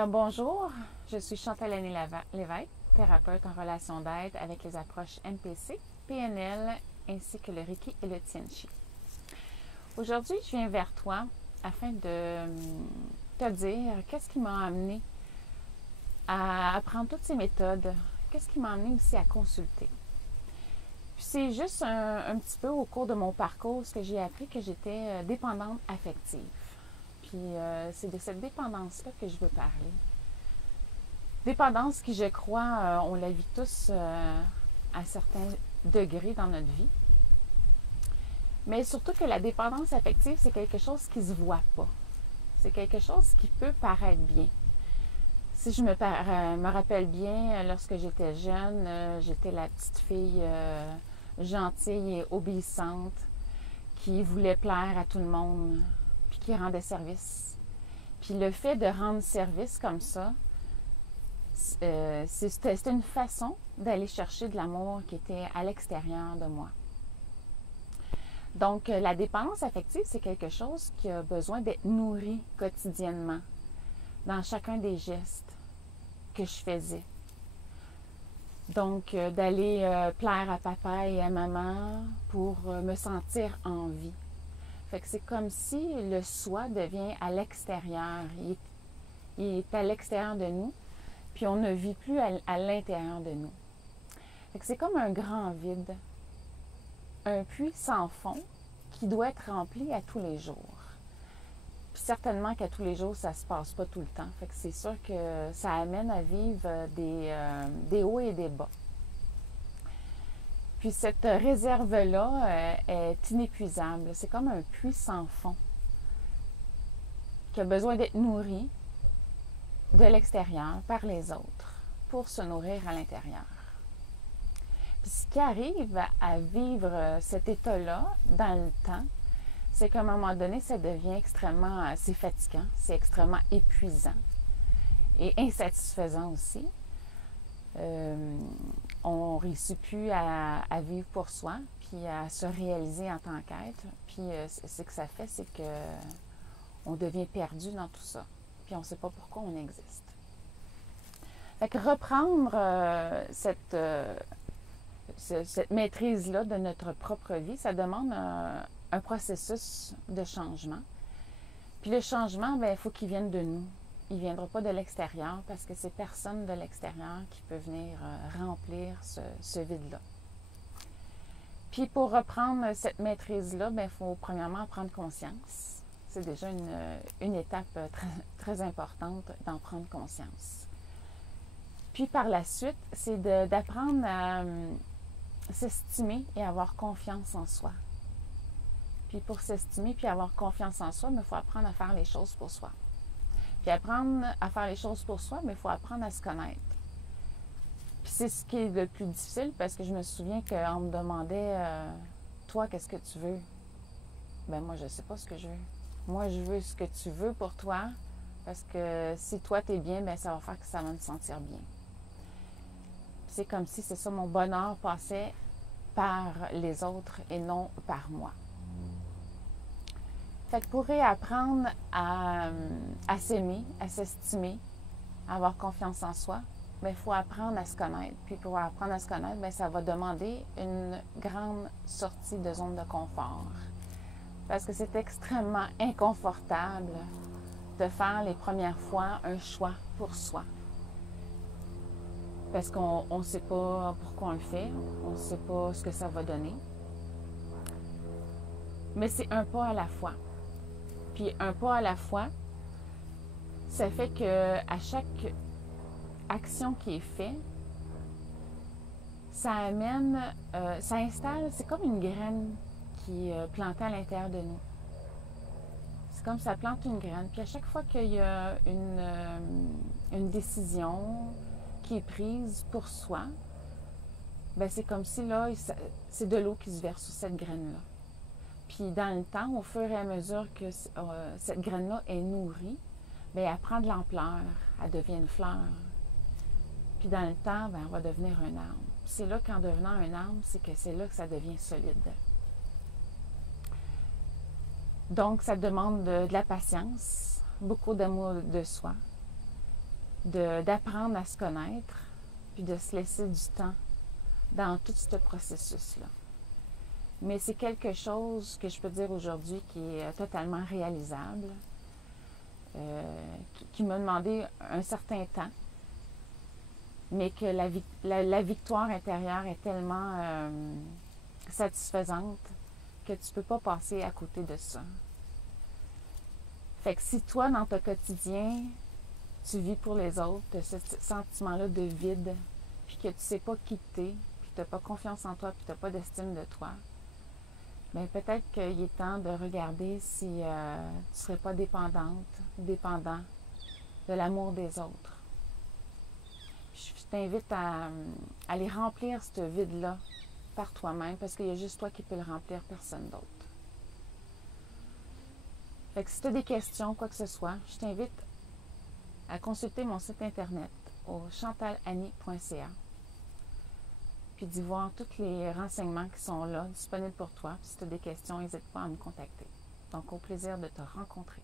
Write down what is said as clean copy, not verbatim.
Alors bonjour, je suis Chantal Lévesque, thérapeute en relation d'aide avec les approches MPC, PNL ainsi que le Reiki et le Tianchi. Aujourd'hui, je viens vers toi afin de te dire qu'est-ce qui m'a amené à apprendre toutes ces méthodes, qu'est-ce qui m'a amené aussi à consulter. Puis c'est juste un petit peu au cours de mon parcours ce que j'ai appris que j'étais dépendante affective. Puis c'est de cette dépendance-là que je veux parler. Dépendance qui, je crois, on la vit tous à certains degrés dans notre vie. Mais surtout que la dépendance affective, c'est quelque chose qui ne se voit pas. C'est quelque chose qui peut paraître bien. Si je me rappelle bien, lorsque j'étais jeune, j'étais la petite fille gentille et obéissante qui voulait plaire à tout le monde, puis qui rendait service. Puis le fait de rendre service comme ça, c'était une façon d'aller chercher de l'amour qui était à l'extérieur de moi. Donc, la dépendance affective, c'est quelque chose qui a besoin d'être nourri quotidiennement dans chacun des gestes que je faisais. Donc, d'aller plaire à papa et à maman pour me sentir en vie. Fait que c'est comme si le soi devient à l'extérieur. Il est à l'extérieur de nous, puis on ne vit plus à l'intérieur de nous. Fait que c'est comme un grand vide, un puits sans fond qui doit être rempli à tous les jours. Puis certainement qu'à tous les jours, ça ne se passe pas tout le temps. Fait que c'est sûr que ça amène à vivre des hauts et des bas. Puis cette réserve-là est inépuisable. C'est comme un puits sans fond qui a besoin d'être nourri de l'extérieur par les autres pour se nourrir à l'intérieur. Puis ce qui arrive à vivre cet état-là dans le temps, c'est qu'à un moment donné, ça devient extrêmement, c'est fatigant, c'est extrêmement épuisant et insatisfaisant aussi. On ne réussit plus à vivre pour soi, puis à se réaliser en tant qu'être. Puis ce que ça fait, c'est que on devient perdu dans tout ça. Puis on ne sait pas pourquoi on existe. Fait que reprendre cette maîtrise-là de notre propre vie, ça demande un processus de changement. Puis le changement, bien, il faut qu'il vienne de nous. Il ne viendra pas de l'extérieur parce que c'est personne de l'extérieur qui peut venir remplir ce vide-là. Puis pour reprendre cette maîtrise-là, bien, il faut premièrement prendre conscience. C'est déjà une étape très, très importante d'en prendre conscience. Puis par la suite, c'est d'apprendre à s'estimer et avoir confiance en soi. Puis pour s'estimer puis avoir confiance en soi, il faut apprendre à faire les choses pour soi. Puis apprendre à faire les choses pour soi, mais il faut apprendre à se connaître. Puis c'est ce qui est le plus difficile parce que je me souviens qu'on me demandait toi, qu'est-ce que tu veux? Ben moi, je ne sais pas ce que je veux. Moi, je veux ce que tu veux pour toi parce que si toi, tu es bien, ben ça va faire que ça va me sentir bien. C'est comme si, c'est ça, mon bonheur passait par les autres et non par moi. Fait que pour réapprendre à s'aimer, à s'estimer, à avoir confiance en soi, il faut apprendre à se connaître. Puis pour apprendre à se connaître, bien, ça va demander une grande sortie de zone de confort. Parce que c'est extrêmement inconfortable de faire les premières fois un choix pour soi. Parce qu'on ne sait pas pourquoi on le fait, on ne sait pas ce que ça va donner. Mais c'est un pas à la fois. Puis un pas à la fois, ça fait qu'à chaque action qui est faite, ça amène, ça installe, c'est comme une graine qui est plantée à l'intérieur de nous. C'est comme ça plante une graine. Puis à chaque fois qu'il y a une décision qui est prise pour soi, bien c'est comme si là, c'est de l'eau qui se verse sur cette graine-là. Puis dans le temps, au fur et à mesure que cette graine-là est nourrie, bien, elle prend de l'ampleur, elle devient une fleur. Puis dans le temps, bien, elle va devenir un arbre. C'est là qu'en devenant un arbre, c'est là que ça devient solide. Donc, ça demande de la patience, beaucoup d'amour de soi, d'apprendre à se connaître, puis de se laisser du temps dans tout ce processus-là. Mais c'est quelque chose que je peux dire aujourd'hui qui est totalement réalisable, qui m'a demandé un certain temps, mais que la victoire intérieure est tellement satisfaisante que tu ne peux pas passer à côté de ça. Fait que si toi, dans ton quotidien, tu vis pour les autres, tu as ce sentiment-là de vide, puis que tu ne sais pas qui t'es, puis tu n'as pas confiance en toi, puis tu n'as pas d'estime de toi, bien peut-être qu'il est temps de regarder si tu ne serais pas dépendante, dépendant de l'amour des autres. Je t'invite à aller remplir ce vide-là par toi-même, parce qu'il y a juste toi qui peux le remplir, personne d'autre. Fait que si tu as des questions, quoi que ce soit, je t'invite à consulter mon site internet au chantalannie.ca, puis d'y voir tous les renseignements qui sont là, disponibles pour toi. Puis si tu as des questions, n'hésite pas à me contacter. Donc, au plaisir de te rencontrer.